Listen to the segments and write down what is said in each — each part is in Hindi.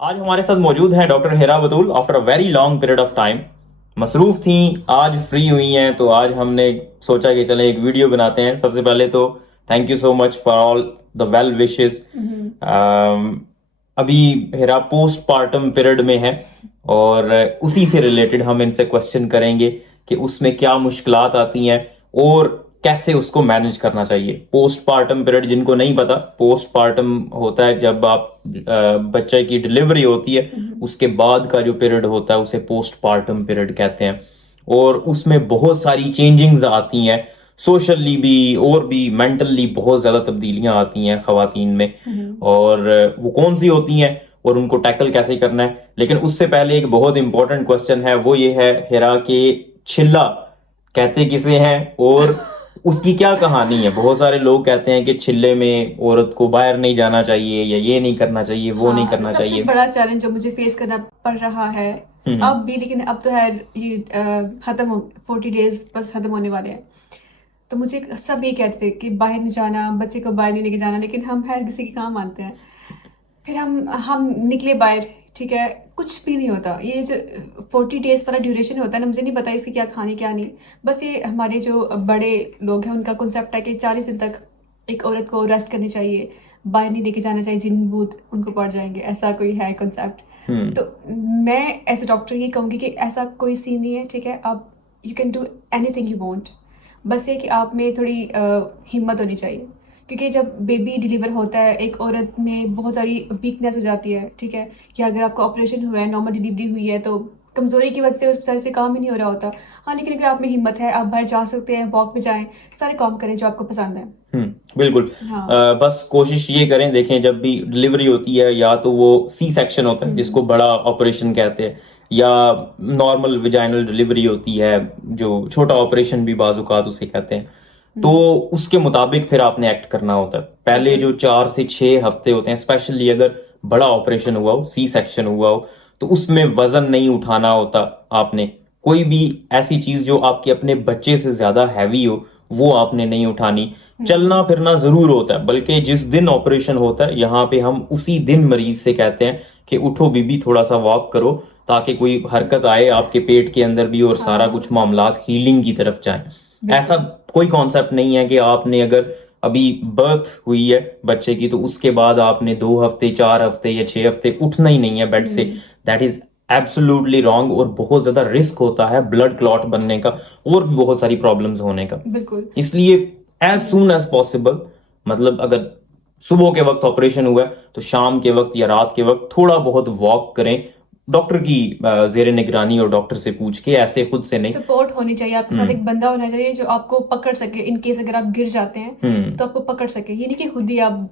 आज हमारे साथ मौजूद हैं doctor Hira Batool after a very long period of time. मसरूफ थी, आज फ्री हुई हैं, तो आज हमने सोचा कि चलें एक वीडियो बनाते हैं। सबसे पहले तो thank you so much for all the well wishes. अभी हिरा पोस्ट पार्टम पीरियड में है और उसी से रिलेटेड हम इनसे क्वेश्चन करेंगे कि उसमें क्या मुश्किलात आती हैं और कैसे उसको मैनेज करना चाहिए। पोस्ट पार्टम पीरियड, जिनको नहीं पता, पोस्ट पार्टम होता है जब आप बच्चे की डिलीवरी होती है उसके बाद का जो पीरियड होता है उसे पोस्ट पार्टम पीरियड कहते हैं। और उसमें बहुत सारी चेंजिंग्स आती हैं, सोशली भी और भी मेंटली बहुत ज्यादा तब्दीलियां आती हैं खवातीन में। और वो कौन सी होती हैं और उनको टैकल कैसे करना है। लेकिन उससे पहले एक बहुत इंपॉर्टेंट क्वेश्चन है, वो ये है हिरा के छिल्ला कहते किसे हैं और उसकी क्या कहानी है। बहुत सारे लोग कहते हैं कि छिल्ले में औरत को बाहर नहीं जाना चाहिए या ये नहीं करना चाहिए, वो नहीं करना सबसे चाहिए। बड़ा चैलेंज जो मुझे फेस करना पड़ रहा है अब भी, लेकिन अब तो है ये खत्म हो 40 डेज बस खत्म होने वाले हैं। तो मुझे सब ये कहते थे कि बाहर नहीं जाना, बच्चे को बाहर नहीं लेके जाना, लेकिन हम हर किसी की काम मानते हैं। फिर हम निकले बाहर, ठीक है, कुछ भी नहीं होता। ये जो 40 डेज वाला ड्यूरेशन होता है ना, मुझे नहीं पता इसकी क्या खानी क्या नहीं। बस ये हमारे जो बड़े लोग हैं उनका कॉन्सेप्ट है कि 40 दिन तक एक औरत को रेस्ट करनी चाहिए, बाहर नहीं लेके जाना चाहिए, जिन भूत उनको पड़ जाएंगे, ऐसा कोई है कॉन्सेप्ट। तो मैं एज ए डॉक्टर ये कहूँगी कि ऐसा कोई सीन नहीं है, ठीक है। आप you can do anything you want. बस ये कि आप में थोड़ी हिम्मत होनी चाहिए, क्योंकि जब बेबी डिलीवर होता है एक औरत में बहुत सारी वीकनेस हो जाती है, ठीक है। या अगर आपका ऑपरेशन हुआ है, नॉर्मल डिलीवरी हुई है, तो कमजोरी की वजह से उस सारे से काम ही नहीं हो रहा होता। हाँ, लेकिन अगर आप में हिम्मत है, आप बाहर जा सकते हैं, वॉक पे जाएं, सारे काम करें जो आपको पसंद है। बिल्कुल। हाँ। बस कोशिश ये करें, देखें जब भी डिलीवरी होती है या तो वो सी सेक्शन होता है जिसको बड़ा ऑपरेशन कहते हैं, या नॉर्मल विजाइनल डिलीवरी होती है जो छोटा ऑपरेशन भी बाजुकात उसे कहते हैं, तो उसके मुताबिक फिर आपने एक्ट करना होता है। पहले जो 4 से 6 हफ्ते होते हैं, स्पेशली अगर बड़ा ऑपरेशन हुआ हो, सी सेक्शन हुआ हो, तो उसमें वजन नहीं उठाना होता आपने। कोई भी ऐसी चीज जो आपके अपने बच्चे से ज्यादा हैवी हो वो आपने नहीं उठानी। चलना फिरना जरूर होता है, बल्कि जिस दिन ऑपरेशन होता है यहाँ पे हम उसी दिन मरीज से कहते हैं कि उठो बीबी, थोड़ा सा वॉक करो, ताकि कोई हरकत आए आपके पेट के अंदर भी और सारा कुछ मामलात हीलिंग की तरफ जाए। ऐसा कोई कॉन्सेप्ट नहीं है कि आपने अगर अभी बर्थ हुई है बच्चे की तो उसके बाद आपने 2 हफ्ते 4 हफ्ते या 6 हफ्ते उठना ही नहीं है बेड से। दैट इज एब्सोल्युटली रॉन्ग और बहुत ज्यादा रिस्क होता है ब्लड क्लॉट बनने का और भी बहुत सारी प्रॉब्लम्स होने का। बिल्कुल। इसलिए एज सून एज पॉसिबल, मतलब अगर सुबह के वक्त ऑपरेशन हुआ है तो शाम के वक्त या रात के वक्त थोड़ा बहुत वॉक करें, डॉक्टर की जेर निगरानी और डॉक्टर से पूछ के, ऐसे खुद से नहीं। सपोर्ट होनी चाहिए आपके साथ, एक बंदा होना चाहिए जो आपको पकड़ सके इन केस अगर आप गिर जाते हैं तो आपको पकड़ सके। ये नहीं कि खुद ही आप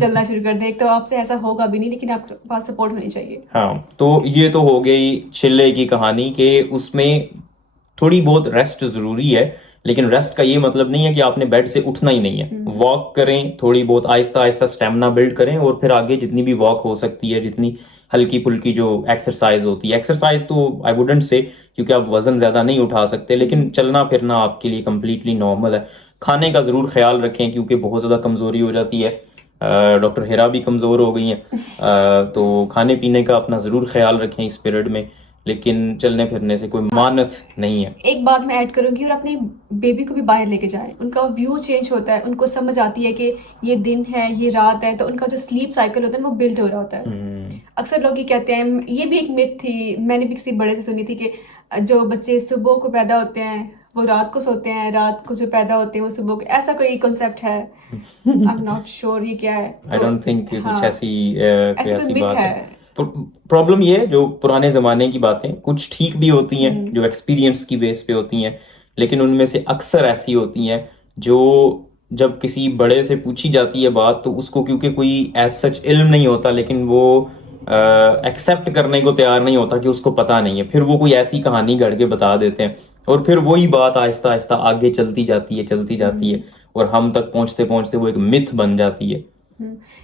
चलना शुरू कर दें, तो आपसे ऐसा होगा भी नहीं, लेकिन आपके पास सपोर्ट होनी चाहिए। हाँ, तो ये तो हो गई छिल्ले की कहानी कि उसमें थोड़ी बहुत रेस्ट जरूरी है, लेकिन रेस्ट का ये मतलब नहीं है कि आपने बेड से उठना ही नहीं है। वॉक करें, थोड़ी बहुत आहिस्ता आहिस्ता स्टेमिना बिल्ड करें और फिर आगे जितनी भी वॉक हो सकती है, जितनी हल्की फुल्की जो एक्सरसाइज होती है, एक्सरसाइज तो आई वुडेंट से, क्योंकि आप वजन ज्यादा नहीं उठा सकते, लेकिन चलना फिरना आपके लिए कंप्लीटली नॉर्मल है। खाने का जरूर ख्याल रखें क्योंकि बहुत ज्यादा कमजोरी हो जाती है। डॉक्टर हिरा भी कमजोर हो गई हैं, तो खाने पीने का अपना जरूर ख्याल रखें इस पीरियड में, लेकिन चलने फिरने से कोई मानत नहीं है। एक बात मैं ऐड करूंगी, और अपनी बेबी को भी बाहर लेके जाएं। उनका व्यू चेंज होता है, उनको समझ आती है कि ये दिन है ये रात है, तो उनका जो स्लीप साइकिल होता है वो बिल्ड हो रहा होता है। अक्सर लोग ये कहते हैं, ये भी एक मिथ थी, मैंने भी किसी बड़े से सुनी थी, कि जो बच्चे सुबह को पैदा होते हैं वो रात को सोते हैं, रात को जो पैदा होते हैं वो सुबह को, ऐसा कोई कॉन्सेप्ट है। आई एम नॉट श्योर ये क्या है। आई डोंट थिंक कुछ हाँ, ऐसी कोई ऐसी कोई ऐसी मिथ बात है। है। प्रॉब्लम ये है, जो पुराने जमाने की बातें कुछ ठीक भी होती हैं जो एक्सपीरियंस की बेस पे होती हैं, लेकिन उनमें से अक्सर ऐसी होती हैं जो जब किसी बड़े से पूछी जाती है बात तो उसको क्योंकि कोई एज सच इल्म नहीं होता, लेकिन वो एक्सेप्ट करने को तैयार नहीं होता कि उसको पता नहीं है, फिर वो कोई ऐसी कहानी गढ़ के बता देते हैं और फिर वही बात आहिस्ता आहिस्ता आगे चलती जाती है, चलती जाती है, और हम तक पहुंचते पहुंचते वो एक मिथ बन जाती है।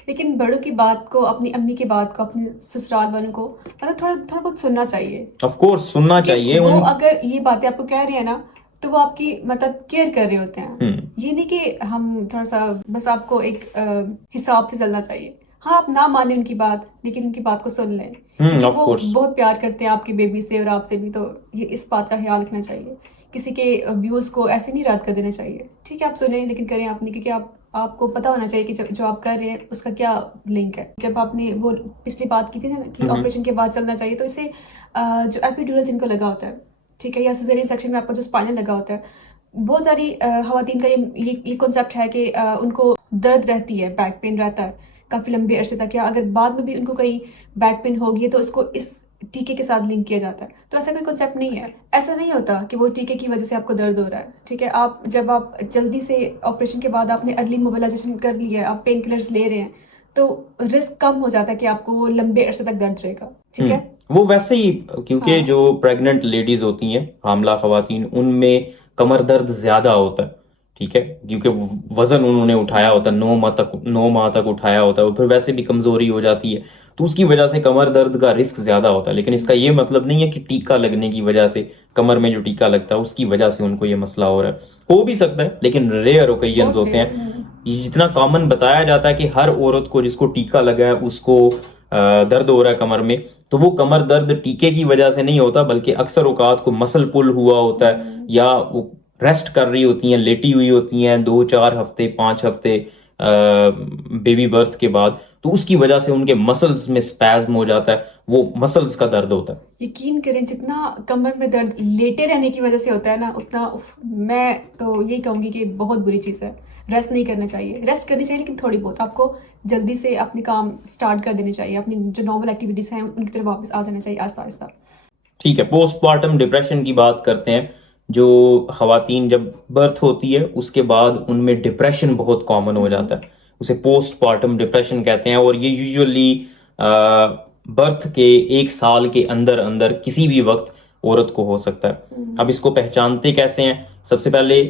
लेकिन बड़ों की बात को, अपनी अम्मी की बात को, अपने ससुराल वालों को मतलब थोड़ा थोड़ा बहुत सुनना चाहिए। ऑफ कोर्स सुनना चाहिए। वो अगर ये बातें आपको कह रही है ना, तो वो आपकी मतलब केयर कर रहे होते हैं। ये नहीं कि हम थोड़ा सा, बस आपको एक हिसाब से चलना चाहिए। हाँ, आप ना माने उनकी बात, लेकिन उनकी बात को सुन लें, क्योंकि ऑफ वो कोर्स। बहुत प्यार करते हैं आपकी बेबी से और आपसे भी, तो ये इस बात का ख्याल रखना चाहिए। किसी के व्यूज को ऐसे नहीं रद्द कर देना चाहिए। ठीक है, आप सुने लेकिन करें अपनी, क्योंकि आपको पता होना चाहिए कि जो आप कर रहे हैं उसका क्या लिंक है। जब आपने वो पिछली बात की थी ना कि ऑपरेशन के बाद चलना चाहिए, तो इससे जो एपिड्यूरल जिनको लगा होता है, ठीक है, या सिजेरियन सेक्शन में आपका जो स्पाइनल लगा होता है, बहुत सारी खवातीन का ये कॉन्सेप्ट है कि उनको दर्द रहती है, बैक पेन रहता है काफ़ी लंबे अरसे तक, या अगर बाद में भी उनको कहीं बैक पेन होगी तो उसको इस टीके के साथ लिंक किया जाता है। तो ऐसा कोई कॉन्सेप्ट नहीं है, ऐसा नहीं होता कि वो टीके की वजह से आपको दर्द हो रहा है। ठीक है, आप जब आप जल्दी से ऑपरेशन के बाद आपने अर्ली मोबिलाइजेशन कर लिया है, आप पेन किलर्स ले रहे हैं, तो रिस्क कम हो जाता है कि आपको वो लंबे अरसे तक दर्द रहेगा। ठीक है, वो वैसे ही, क्योंकि हाँ। जो प्रेग्नेंट लेडीज होती हैं, हामला खवातीन, उनमें कमर दर्द ज्यादा होता है। ठीक है, क्योंकि वजन उन्होंने उठाया होता है, 9 माह तक उठाया होता है, और फिर वैसे भी कमजोरी हो जाती है, तो उसकी वजह से कमर दर्द का रिस्क ज्यादा होता है। लेकिन इसका ये मतलब नहीं है कि टीका लगने की वजह से, कमर में जो टीका लगता है उसकी वजह से उनको ये मसला हो रहा है। हो भी सकता है, लेकिन रेयर ओकेजन्स बहुत होते rare, हैं। ये जितना कॉमन बताया जाता है कि हर औरत को जिसको टीका लगा है उसको दर्द हो रहा है कमर में, तो वो कमर दर्द टीके की वजह से नहीं होता, बल्कि अक्सर औकात को मसल पुल हुआ होता है, या वो रेस्ट कर रही होती हैं, लेटी हुई होती हैं 2-4 हफ्ते 5 हफ्ते बेबी बर्थ के बाद, तो उसकी वजह से उनके मसल्स में स्पैज्म हो जाता है, वो मसल्स का दर्द होता है। यकीन करें, जितना कमर में दर्द लेटे रहने की वजह से होता है ना, उतना मैं तो यही कहूंगी कि बहुत बुरी चीज़ है। रेस्ट नहीं करना चाहिए, रेस्ट करनी चाहिए, लेकिन थोड़ी बहुत आपको जल्दी से अपने काम स्टार्ट कर देने चाहिए, अपनी जो नॉर्मल एक्टिविटीज़ हैं उनकी तरफ वापस आ जाना चाहिए आहिस्ता आहिस्ता। ठीक है, पोस्टमार्टम डिप्रेशन की बात करते हैं। जो खवातीन जब बर्थ होती है उसके बाद उनमें डिप्रेशन बहुत कॉमन हो जाता है, उसे पोस्टमार्टम डिप्रेशन कहते हैं, और ये यूजुअली बर्थ के 1 साल के अंदर अंदर किसी भी वक्त औरत को हो सकता है। अब इसको पहचानते कैसे हैं? सबसे पहले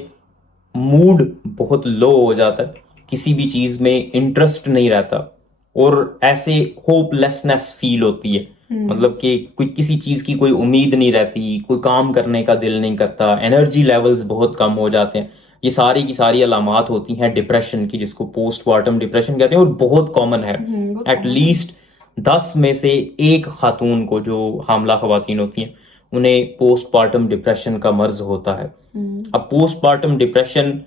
मूड बहुत लो हो जाता है, किसी भी चीज में इंटरेस्ट नहीं रहता, और ऐसे होपलेसनेस फील होती है, मतलब कि कोई किसी चीज की कोई उम्मीद नहीं रहती, कोई काम करने का दिल नहीं करता, एनर्जी लेवल्स बहुत कम हो जाते हैं। ये सारी की सारी अलामात होती हैं डिप्रेशन की, जिसको पोस्टमार्टम डिप्रेशन कहते हैं, और बहुत कॉमन है। एटलीस्ट 10 में से 1 खातून को, जो हामला खवातीन होती हैं, उन्हें पोस्टमार्टम डिप्रेशन का मर्ज होता है। अब पोस्टमार्टम डिप्रेशन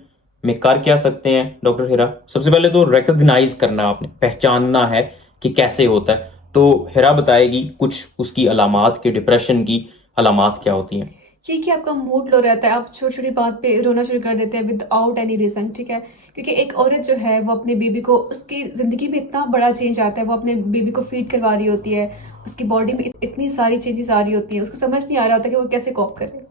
में कर क्या सकते हैं डॉक्टर हिरा? सबसे पहले तो रिकॉग्नाइज करना, आपने पहचानना है कि कैसे होता है। तो हिरा बताएगी कुछ उसकी अलामात के, डिप्रेशन की अलामात क्या होती हैं। ये कि आपका मूड लो रहता है, आप छोटी छोटी बात पे रोना शुरू कर देते हैं विदाउट एनी रीजन। ठीक है, क्योंकि एक औरत जो है वो अपने बेबी को, उसकी जिंदगी में इतना बड़ा चेंज आता है, वो अपने बेबी को फीड करवा रही होती है, उसकी बॉडी में इतनी सारी चेंजेस आ रही होती है, उसको समझ नहीं आ रहा होता कि वो कैसे कॉप करे।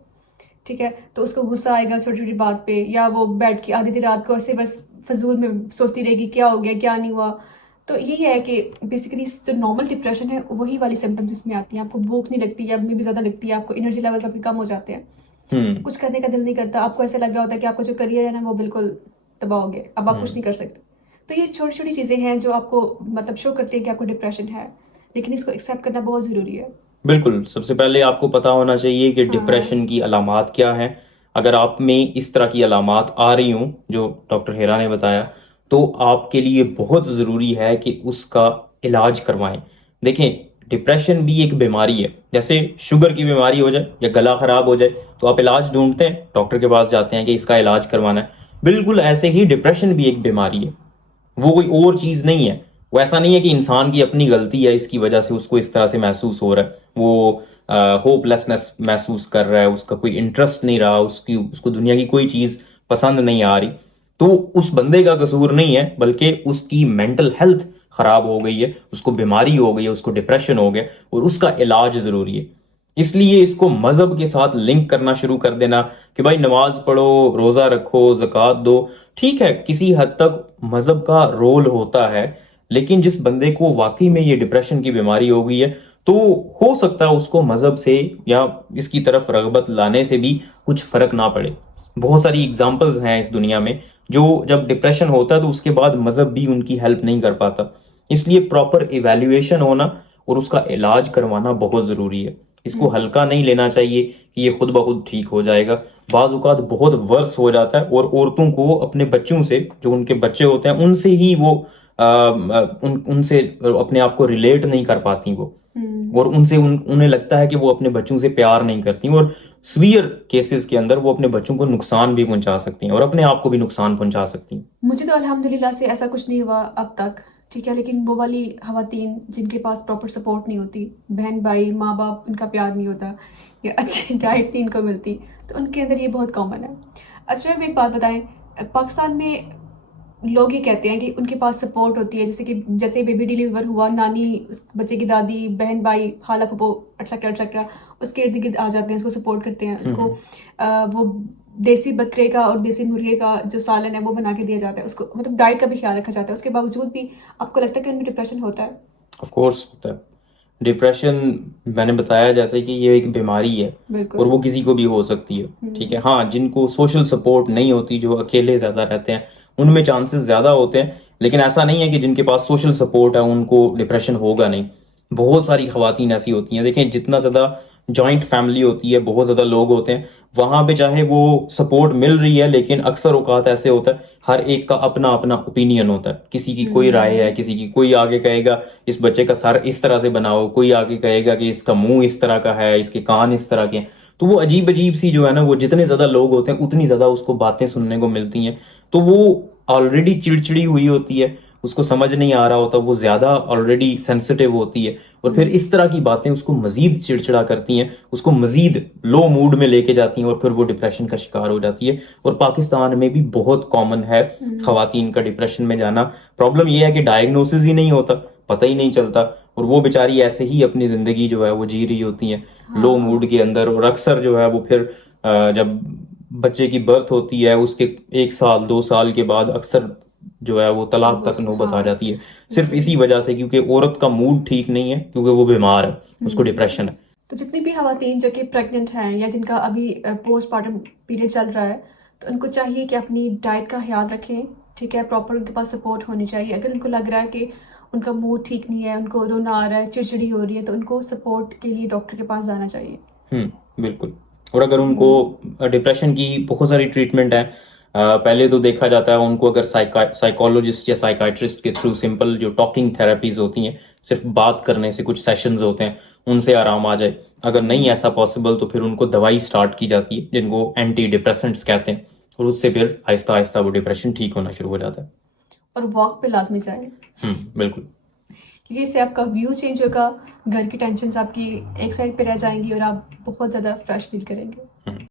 ठीक है, तो उसको गुस्सा आएगा छोटी छोटी बात पे, या वो बैठ के आधी रात को ऐसे बस फजूल में सोचती रहेगी क्या हो गया क्या नहीं हुआ। तो यही है कि बेसिकली जो नॉर्मल डिप्रेशन है वही वाली सिम्टम्स इसमें आती हैं। आपको भूख नहीं लगती, या में भी ज़्यादा लगती है, आपको एनर्जी लेवल्स आपके कम हो जाते हैं, कुछ करने का दिल नहीं करता, आपको ऐसा लग रहा होता है कि आपका जो करियर है ना वो बिल्कुल तबाह हो गया, अब आप कुछ नहीं कर सकते। तो ये छोटी छोटी चीज़ें हैं जो आपको मतलब शो करती है कि आपको डिप्रेशन है, लेकिन इसको एक्सेप्ट करना बहुत ज़रूरी है। बिल्कुल, सबसे पहले आपको पता होना चाहिए कि डिप्रेशन की अलामात क्या है। अगर आप में इस तरह की अलामात आ रही हूं जो डॉक्टर हेरा ने बताया, तो आपके लिए बहुत ज़रूरी है कि उसका इलाज करवाएं। देखें, डिप्रेशन भी एक बीमारी है, जैसे शुगर की बीमारी हो जाए या गला खराब हो जाए तो आप इलाज ढूंढते हैं, डॉक्टर के पास जाते हैं कि इसका इलाज करवाना है। बिल्कुल ऐसे ही डिप्रेशन भी एक बीमारी है, वो कोई और चीज नहीं है। वो ऐसा नहीं है कि इंसान की अपनी गलती है, इसकी वजह से उसको इस तरह से महसूस हो रहा है, वो होपलेसनेस महसूस कर रहा है, उसका कोई इंटरेस्ट नहीं रहा, उसको दुनिया की कोई चीज पसंद नहीं आ रही, तो उस बंदे का कसूर नहीं है, बल्कि उसकी मेंटल हेल्थ खराब हो गई है, उसको बीमारी हो गई है, उसको डिप्रेशन हो गया, और उसका इलाज जरूरी है। इसलिए इसको मजहब के साथ लिंक करना शुरू कर देना कि भाई नमाज पढ़ो, रोजा रखो, ज़कात दो, ठीक है, किसी हद तक मजहब का रोल होता है, लेकिन जिस बंदे को वाकई में ये डिप्रेशन की बीमारी हो गई है, तो हो सकता है उसको मजहब से या इसकी तरफ रगबत लाने से भी कुछ फर्क ना पड़े। बहुत सारी एग्जाम्पल्स हैं इस दुनिया में, जो जब डिप्रेशन होता है तो उसके बाद मजहब भी उनकी हेल्प नहीं कर पाता। इसलिए प्रॉपर इवैल्यूएशन होना और उसका इलाज करवाना बहुत जरूरी है। इसको हल्का नहीं लेना चाहिए कि ये खुद ब खुद ठीक हो जाएगा। बाज औकात बहुत वर्स हो जाता है, और औरतों को अपने बच्चों से, जो उनके बच्चे होते हैं, उनसे ही वो उनसे अपने आप को रिलेट नहीं कर पाती वो, और उनसे उन्हें लगता है कि वो अपने बच्चों से प्यार नहीं करती, और सीवियर केसेस के अंदर वो अपने बच्चों को नुकसान भी पहुंचा सकती हैं और अपने आप को भी नुकसान पहुंचा सकती हैं। मुझे तो अल्हम्दुलिल्लाह से ऐसा कुछ नहीं हुआ अब तक, ठीक है, लेकिन वो वाली खवातीन जिनके पास प्रॉपर सपोर्ट नहीं होती, बहन भाई माँ बाप उनका प्यार नहीं होता, या अच्छी डाइट नहीं इनको मिलती, तो उनके अंदर ये बहुत कॉमन है। अच्छा, मैं एक बात बताएं, पाकिस्तान में लोग ये कहते हैं कि उनके पास सपोर्ट होती है, जैसे बेबी डिलीवर हुआ, नानी, उस बच्चे की दादी, बहन भाई, खाला फूफो एटसेट्रा एटसेट्रा उसके इर्द गिर्द आ जाते हैं, उसको सपोर्ट करते हैं, उसको वो देसी बकरे का और देसी मुर्गे का जो सालन है वो बना के दिया जाता है, उसको मतलब डाइट का भी ख्याल रखा जाता है। उसके बावजूद भी आपको लगता है कि उनमें डिप्रेशन होता है? ऑफ कोर्स होता है डिप्रेशन। मैंने बताया जैसे कि ये एक बीमारी है और वो किसी को भी हो सकती है, ठीक है। हाँ, जिनको सोशल सपोर्ट नहीं होती, जो अकेले ज्यादा रहते हैं, उनमें चांसेस ज्यादा होते हैं, लेकिन ऐसा नहीं है कि जिनके पास सोशल सपोर्ट है उनको डिप्रेशन होगा नहीं। बहुत सारी खवातीन ऐसी होती हैं, देखें जितना ज्यादा जॉइंट फैमिली होती है, बहुत ज्यादा लोग होते हैं, वहां पे चाहे वो सपोर्ट मिल रही है, लेकिन अक्सर औकात ऐसे होता है हर एक का अपना अपना ओपिनियन होता है, किसी की कोई राय है, किसी की कोई आगे कहेगा इस बच्चे का सर इस तरह से बनाओ, कोई आगे कहेगा कि इसका मुंह इस तरह का है, इसके कान इस तरह के हैं। तो वो अजीब अजीब सी जो है ना, वो जितने ज्यादा लोग होते हैं उतनी ज्यादा उसको बातें सुनने को मिलती हैं, तो वो ऑलरेडी चिड़चिड़ी हुई होती है, उसको समझ नहीं आ रहा होता, वो ज्यादा ऑलरेडी सेंसिटिव होती है, और फिर इस तरह की बातें उसको मजीद चिड़चिड़ा करती हैं, उसको मजीद लो मूड में लेके जाती हैं, और फिर वो डिप्रेशन का शिकार हो जाती है। और पाकिस्तान में भी बहुत कॉमन है खवातीन का डिप्रेशन में जाना। प्रॉब्लम ये है कि डायग्नोसिस ही नहीं होता, पता ही नहीं चलता, और वो बेचारी ऐसे ही अपनी जिंदगी जो है वो जी रही होती है लो मूड के अंदर। और अक्सर जो है वो फिर जब बच्चे की बर्थ होती है उसके 1 साल 2 साल के बाद अक्सर जो है वो तलाक तक नौबत आ जाती है, सिर्फ इसी वजह से, क्योंकि औरत का मूड ठीक नहीं है, क्योंकि वो बीमार है, उसको डिप्रेशन है। तो जितनी भी खवातीन जो कि प्रेग्नेंट हैं या जिनका अभी पोस्टमार्टम पीरियड चल रहा है, तो उनको चाहिए कि अपनी डाइट का ख्याल रखें, ठीक है, प्रॉपर उनके पास सपोर्ट होनी चाहिए। अगर उनको लग रहा है कि उनका मूड ठीक नहीं है, उनको रोना आ रहा है, चिड़चिड़ी हो रही है, तो उनको सपोर्ट के लिए डॉक्टर के पास जाना चाहिए। बिल्कुल। और अगर उनको डिप्रेशन की बहुत सारी ट्रीटमेंट है, पहले तो देखा जाता है उनको अगर साइकोलॉजिस्ट या साइकाइट्रिस्ट के थ्रू सिंपल जो टॉकिंग थेरेपीज होती हैं, सिर्फ बात करने से कुछ सेशंस होते हैं, उनसे आराम आ जाए। अगर नहीं ऐसा पॉसिबल तो फिर उनको दवाई स्टार्ट की जाती है जिनको एंटी डिप्रेसेंट्स कहते हैं, और उससे फिर आहिस्ता आहिस्ता वो डिप्रेशन ठीक होना शुरू हो जाता है। और वॉक पे लाजमी जाए, बिल्कुल, क्योंकि इससे आपका व्यू चेंज होगा, घर की टेंशन आपकी एक साइड पे रह जाएंगी और आप बहुत ज़्यादा फ्रेश फील करेंगे।